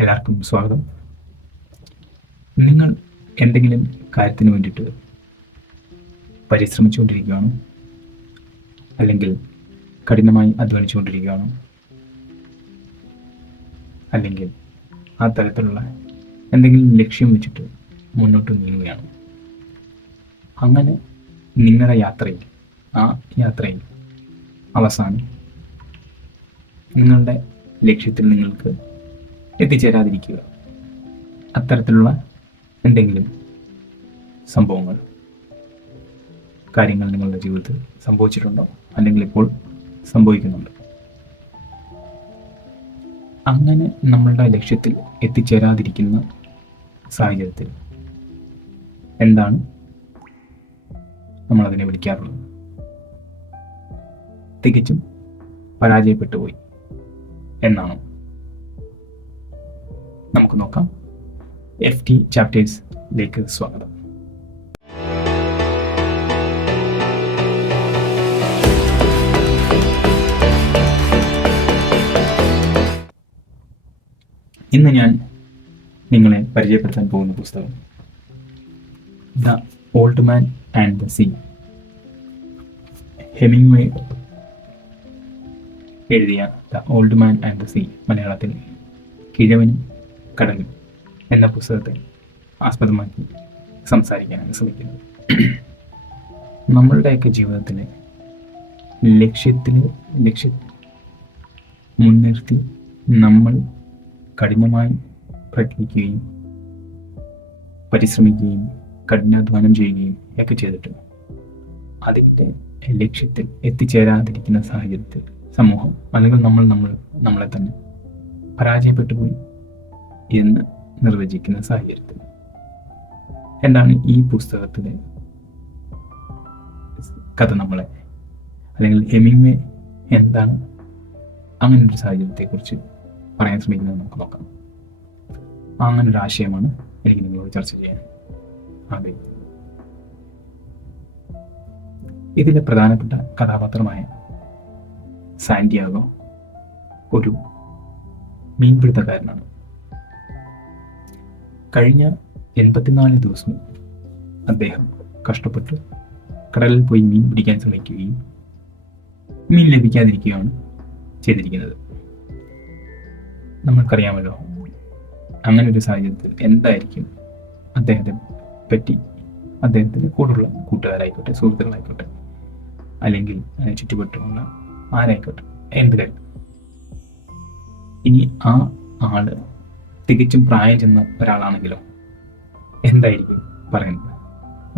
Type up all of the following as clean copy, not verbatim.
എല്ലാവർക്കും സ്വാഗതം. നിങ്ങൾ എന്തെങ്കിലും കാര്യത്തിന് വേണ്ടിയിട്ട് പരിശ്രമിച്ചുകൊണ്ടിരിക്കുകയാണോ? അല്ലെങ്കിൽ കഠിനമായി അധ്വാനിച്ചുകൊണ്ടിരിക്കുകയാണോ? അല്ലെങ്കിൽ ആ തരത്തിലുള്ള എന്തെങ്കിലും ലക്ഷ്യം വെച്ചിട്ട് മുന്നോട്ട് നീങ്ങുകയാണോ? അങ്ങനെ നിങ്ങളുടെ യാത്രയിൽ അവസാനം നിങ്ങളുടെ ലക്ഷ്യത്തിൽ നിങ്ങൾക്ക് എത്തിച്ചേരാതിരിക്കുക, അത്തരത്തിലുള്ള എന്തെങ്കിലും കാര്യങ്ങൾ നിങ്ങളുടെ ജീവിതത്തിൽ സംഭവിച്ചിട്ടുണ്ടോ? അല്ലെങ്കിൽ ഇപ്പോൾ സംഭവിക്കുന്നുണ്ടോ? അങ്ങനെ നമ്മളുടെ ലക്ഷ്യത്തിൽ എത്തിച്ചേരാതിരിക്കുന്ന സാഹചര്യത്തിൽ എന്താണ് നമ്മളതിനെ വിളിക്കാറുള്ളത്? തികച്ചും പരാജയപ്പെട്ടു പോയി എന്നാണോ? നമുക്ക് നോക്കാം. FT ചാപ്റ്റേഴ്സിലേക്ക് സ്വാഗതം. ഇന്ന് ഞാൻ നിങ്ങളെ പരിചയപ്പെടുത്താൻ പോകുന്ന പുസ്തകം the old man and the sea. Hemingway എഴുതിയ the old man and the sea, മലയാളത്തിൽ കിഴവനും കടലും എന്ന പുസ്തകത്തെ ആസ്പദമാക്കി സംസാരിക്കാനാണ് ശ്രമിക്കുന്നത്. നമ്മളുടെയൊക്കെ ജീവിതത്തിലെ ലക്ഷ്യം മുൻനിർത്തി നമ്മൾ കഠിനമായി പ്രയത്നിക്കുകയും പരിശ്രമിക്കുകയും കഠിനാധ്വാനം ചെയ്യുകയും ഒക്കെ ചെയ്തിട്ട് അതിൻ്റെ ലക്ഷ്യത്തിൽ എത്തിച്ചേരാതിരിക്കുന്ന സാഹചര്യത്തിൽ സമൂഹം അല്ലെങ്കിൽ നമ്മളെ തന്നെ പരാജയപ്പെട്ടു പോയി എന്ന് നിർവചിക്കുന്ന സാഹചര്യത്തിൽ എന്താണ് ഈ പുസ്തകത്തിലെ കഥ നമ്മളെ, അല്ലെങ്കിൽ ഹെമിംഗ്വേ എന്താണ് അങ്ങനെ ഒരു സാഹചര്യത്തെക്കുറിച്ച് പറയാൻ ശ്രമിക്കുന്നത് നമുക്ക് നോക്കാം. അങ്ങനൊരു ആശയമാണ് എനിക്ക് നിങ്ങളോട് ചർച്ച ചെയ്യാൻ ആഗ്രഹിക്കുന്നത്. ഇതിലെ പ്രധാനപ്പെട്ട കഥാപാത്രമായ സാന്റിയാഗോ ഒരു മീൻപിടുത്തക്കാരനാണ്. കഴിഞ്ഞ 84 ദിവസവും അദ്ദേഹം കഷ്ടപ്പെട്ട് കടലിൽ പോയി മീൻ പിടിക്കാൻ ശ്രമിക്കുകയും മീൻ ലഭിക്കാതിരിക്കുകയാണ് ചെയ്തിരിക്കുന്നത്. നമ്മൾക്കറിയാമല്ലോ, അങ്ങനെ ഒരു സാഹചര്യത്തിൽ എന്തായിരിക്കും അദ്ദേഹത്തെ പറ്റി അദ്ദേഹത്തിൻ്റെ കൂടെയുള്ള കൂട്ടുകാരായിക്കോട്ടെ, സുഹൃത്തുക്കളായിക്കോട്ടെ, അല്ലെങ്കിൽ ചുറ്റുപറ്റുമുള്ള ആരായിക്കോട്ടെ, എന്ത് കാര്യം, ഇനി ആ ആള് തികച്ചും പ്രായം ചെന്ന ഒരാളാണെങ്കിലോ എന്തായിരിക്കും പറയുന്നത്?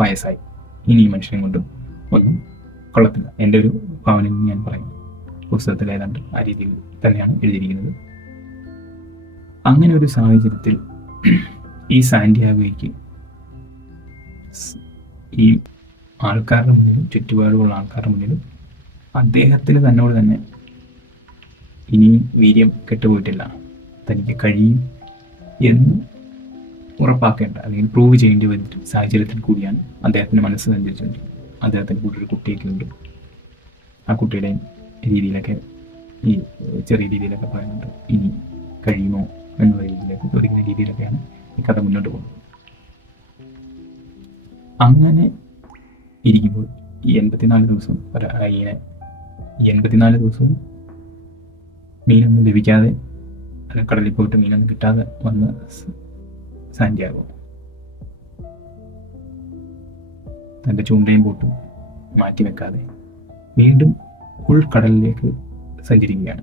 വയസ്സായി, ഇനി ഈ മനുഷ്യനെ കൊണ്ടും ഒന്നും കൊള്ളത്തില്ല. എൻ്റെ ഒരു ഭാവനയിൽ ഞാൻ പറയും, പുസ്തകത്തിൽ ഏതാണ്ട് ആ രീതിയിൽ തന്നെയാണ് എഴുതിയിരിക്കുന്നത്. അങ്ങനെ ഒരു സാഹചര്യത്തിൽ ഈ സാന്റിയാഗോയ്ക്ക് ഈ ആൾക്കാരുടെ മുന്നിലും, ചുറ്റുപാടുമുള്ള ആൾക്കാരുടെ മുന്നിലും അദ്ദേഹത്തിന് തന്നോട് തന്നെ ഇനിയും വീര്യം കെട്ടുപോയിട്ടില്ല, തനിക്ക് കഴിയും എന്ന് ഉറപ്പാക്കേണ്ട അല്ലെങ്കിൽ പ്രൂവ് ചെയ്യേണ്ടി വരുന്ന സാഹചര്യത്തിൽ കൂടിയാണ് അദ്ദേഹത്തിൻ്റെ മനസ്സ് സഞ്ചരിച്ചുകൊണ്ട് അദ്ദേഹത്തിൻ്റെ കൂടെ ഒരു കുട്ടിയൊക്കെ ഉണ്ട്. ആ കുട്ടിയുടെ രീതിയിലൊക്കെ ഈ ചെറിയ രീതിയിലൊക്കെ പറയുന്നുണ്ട്, ഇനി കഴിയുമോ എന്നുള്ള രീതിയിലേക്ക് ചോദിക്കുന്ന രീതിയിലൊക്കെയാണ് ഈ കഥ മുന്നോട്ട് പോകുന്നത്. അങ്ങനെ ഇരിക്കുമ്പോൾ ഈ 84 ദിവസം ഈ 84 ദിവസവും മീനൊന്നും ലഭിക്കാതെ, കടലിൽ പോയിട്ട് മീനൊന്നും കിട്ടാതെ വന്ന സാന്റിയാഗോ തൻ്റെ ചൂണ്ടയും ബോട്ടും മാറ്റി വെക്കാതെ വീണ്ടും ഉൾക്കടലിലേക്ക് സഞ്ചരിക്കുകയാണ്.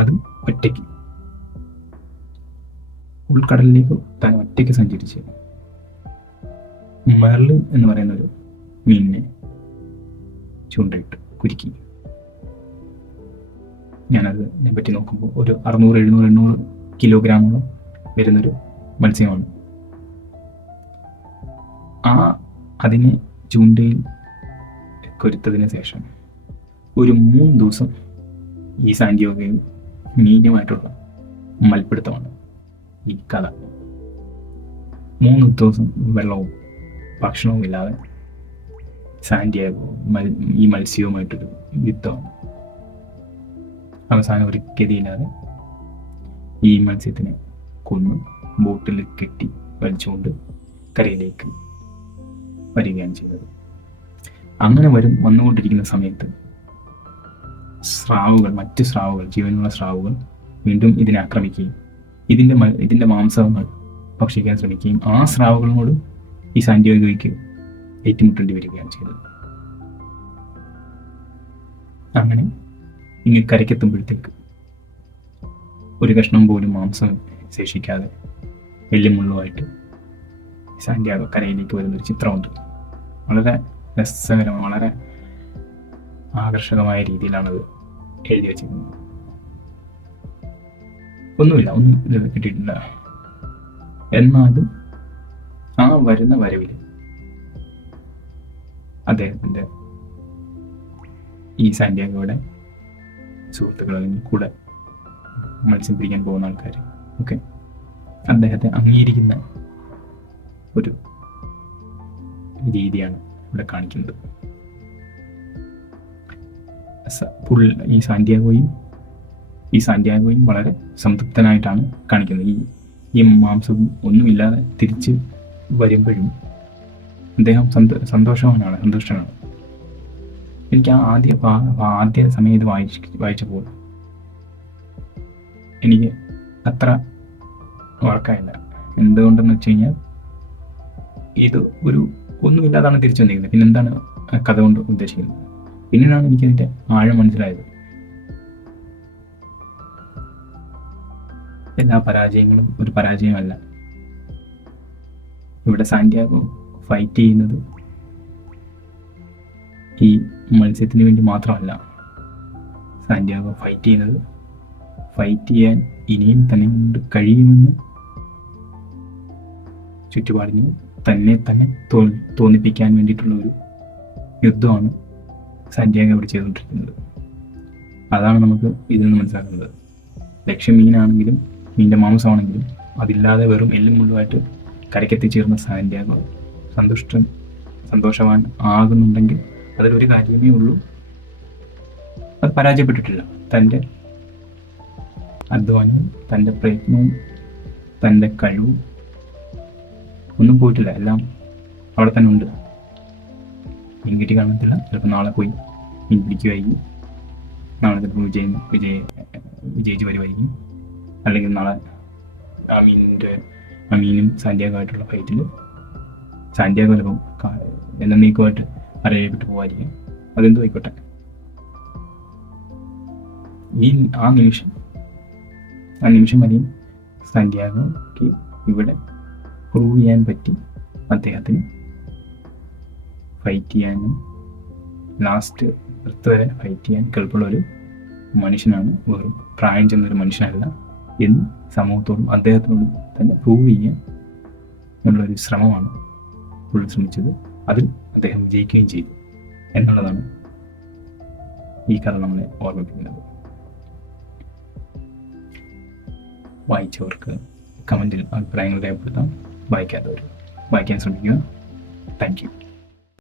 അതും ഒറ്റയ്ക്ക്. ഉൾക്കടലിലേക്ക് താൻ ഒറ്റയ്ക്ക് സഞ്ചരിച്ച് മെർലിൻ എന്ന് പറയുന്ന ഒരു മീനിനെ ചൂണ്ടയിട്ട് കുരുക്കി. ഞാനതിനെ പറ്റി നോക്കുമ്പോൾ ഒരു 600-700 കിലോഗ്രാമോളം വരുന്നൊരു മത്സ്യമാണ്. അതിനെ ചൂണ്ടയിൽ കൊരുത്തതിന് ശേഷം ഒരു 3 ദിവസം ഈ സാന്റിയാഗോയും മീനുമായിട്ടുള്ള മൽപ്പിടുത്തമാണ് ഈ കഥ. 3 ദിവസം വെള്ളവും ഭക്ഷണവും ഇല്ലാതെ സാന്റിയാഗോ ഈ മത്സ്യവുമായിട്ടൊരു യുദ്ധമാണ്. അവസാനം ഒരു ഗതിയില്ലാതെ ഈ മത്സ്യത്തിനെ കൊന്ന് ബോട്ടിൽ കെട്ടി വലിച്ചുകൊണ്ട് കരയിലേക്ക് വരികയാണ് ചെയ്തത്. അങ്ങനെ വന്നുകൊണ്ടിരിക്കുന്ന സമയത്ത് മറ്റ് സ്രാവുകൾ, ജീവനുള്ള സ്രാവുകൾ വീണ്ടും ഇതിനെ ആക്രമിക്കുകയും ഇതിൻ്റെ മാംസങ്ങൾ ഭക്ഷിക്കാൻ ശ്രമിക്കുകയും ആ സ്രാവുകളോട് ഈ സാന്റിയാഗോയ്ക്ക് ഏറ്റുമുട്ടേണ്ടി വരികയാണ് ചെയ്തത്. അങ്ങനെ ഇനി കരയ്ക്കെത്തുമ്പോഴത്തേക്ക് ഒരു കഷ്ണം പോലും മാംസം ശേഷിക്കാതെ എല്ലുമുള്ളുമായിട്ട് സാന്റിയാഗോ കരയിലേക്ക് വരുന്നൊരു ചിത്രമുണ്ട്. വളരെ രസകരമായ, വളരെ ആകർഷകമായ രീതിയിലാണത് എഴുതി വെച്ചിരിക്കുന്നത്. ഒന്നും ഇത് കിട്ടിയിട്ടില്ല. എന്നാലും ആ വരുന്ന വരവിൽ അദ്ദേഹത്തിൻ്റെ ഈ സാന്റിയാഗോയുടെ സുഹൃത്തുക്കളും കൂടെ മത്സ്യം പിടിക്കാൻ പോകുന്ന ആൾക്കാർ ഒക്കെ അദ്ദേഹത്തെ അംഗീകരിക്കുന്ന ഒരു രീതിയാണ് ഇവിടെ കാണിക്കുന്നത്. ഈ സാന്റിയാഗോയും വളരെ സംതൃപ്തനായിട്ടാണ് കാണിക്കുന്നത്. ഈ മാംസം ഒന്നുമില്ലാതെ തിരിച്ച് വരുമ്പോഴും അദ്ദേഹം സന്തുഷ്ടനാണ്. എനിക്ക് ആ ആദ്യ സമയം ഇത് വായിച്ചപ്പോൾ എനിക്ക് അത്ര വർക്കായില്ല. എന്തുകൊണ്ടെന്ന് വെച്ച് കഴിഞ്ഞാൽ ഇത് ഒന്നുമില്ലാതാണ് തിരിച്ചു വന്നിരിക്കുന്നത്. പിന്നെ എന്താണ് കഥ കൊണ്ട് ഉദ്ദേശിക്കുന്നത്? പിന്നീടാണ് എനിക്കതിൻ്റെ ആഴം മനസ്സിലായത്. എല്ലാ പരാജയങ്ങളും ഒരു പരാജയമല്ല. ഇവിടെ സാന്റിയാഗോ ഫൈറ്റ് ചെയ്യുന്നത് ഈ മത്സ്യത്തിന് വേണ്ടി മാത്രമല്ല. സാന്റിയാഗോ ഫൈറ്റ് ചെയ്യാൻ ഇനിയും തന്നെ കൊണ്ട് കഴിയുമെന്ന് ചുറ്റുപാടിനെ തന്നെ തോന്നിപ്പിക്കാൻ വേണ്ടിയിട്ടുള്ള ഒരു യുദ്ധമാണ് സാന്റിയാഗോ ഇവിടെ ചെയ്തുകൊണ്ടിരിക്കുന്നത്. അതാണ് നമുക്ക് ഇതിൽ നിന്ന് മനസ്സിലാക്കുന്നത്. ലക്ഷ്യം മീനാണെങ്കിലും മീൻ്റെ മാംസമാണെങ്കിലും അതില്ലാതെ വെറും എല്ലും മുള്ളുമായിട്ട് കരയ്ക്കെത്തിച്ചേർന്ന സാന്റിയാഗോ സന്തോഷവാൻ ആകുന്നുണ്ടെങ്കിൽ അതിലൊരു കാര്യമേ ഉള്ളൂ, അത് പരാജയപ്പെട്ടിട്ടില്ല. തൻ്റെ അധ്വാനവും തൻ്റെ പ്രയത്നവും തൻ്റെ കഴിവും ഒന്നും പോയിട്ടില്ല. എല്ലാം അവിടെ തന്നെ ഉണ്ട്. മീൻ കിട്ടി കാണത്തില്ല. ചിലപ്പോൾ നാളെ പോയി മീൻ പിടിക്കുമായിരിക്കും. നാളെ ചിലപ്പോൾ വിജയിച്ച് വരുമായിരിക്കും. അല്ലെങ്കിൽ നാളെ ആ മീനും സാന്റിയാഗോ ആയിട്ടുള്ള ഫൈറ്റിൽ സാന്റിയാഗോ ചിലപ്പം എന്നേക്കുമായിട്ട് അറിയപ്പെട്ട് പോകാതിരിക്കും. അതെന്തോ ആയിക്കോട്ടെ. ആ നിമിഷം വരെയും സാന്റിയാഗോക്ക് ഇവിടെ പ്രൂവ് ചെയ്യാൻ പറ്റി അദ്ദേഹത്തിന് ഫൈറ്റ് ചെയ്യാനും ലാസ്റ്റ് എർത്ത് വരെ ഫൈറ്റ് ചെയ്യാൻ കെൽപ്പുള്ള ഒരു മനുഷ്യനാണ്, വെറും പ്രായം ചെന്നൊരു മനുഷ്യനല്ല എന്ന് സമൂഹത്തോടും അദ്ദേഹത്തിനോടും തന്നെ പ്രൂവ് ചെയ്യാൻ ഉള്ളൊരു ശ്രമമാണ് പുള്ളി ശ്രമിച്ചത്. അതിൽ അദ്ദേഹം വിജയിക്കുകയും ചെയ്തു എന്നുള്ളതാണ് ഈ കഥ നമ്മളെ ഓർമ്മിപ്പിക്കുന്നത്. വായിച്ചവർക്ക് കമൻറ്റിൽ അഭിപ്രായങ്ങൾ രേഖപ്പെടുത്താം. വായിക്കാത്തവർ വായിക്കാൻ ശ്രമിക്കുക. Thank you.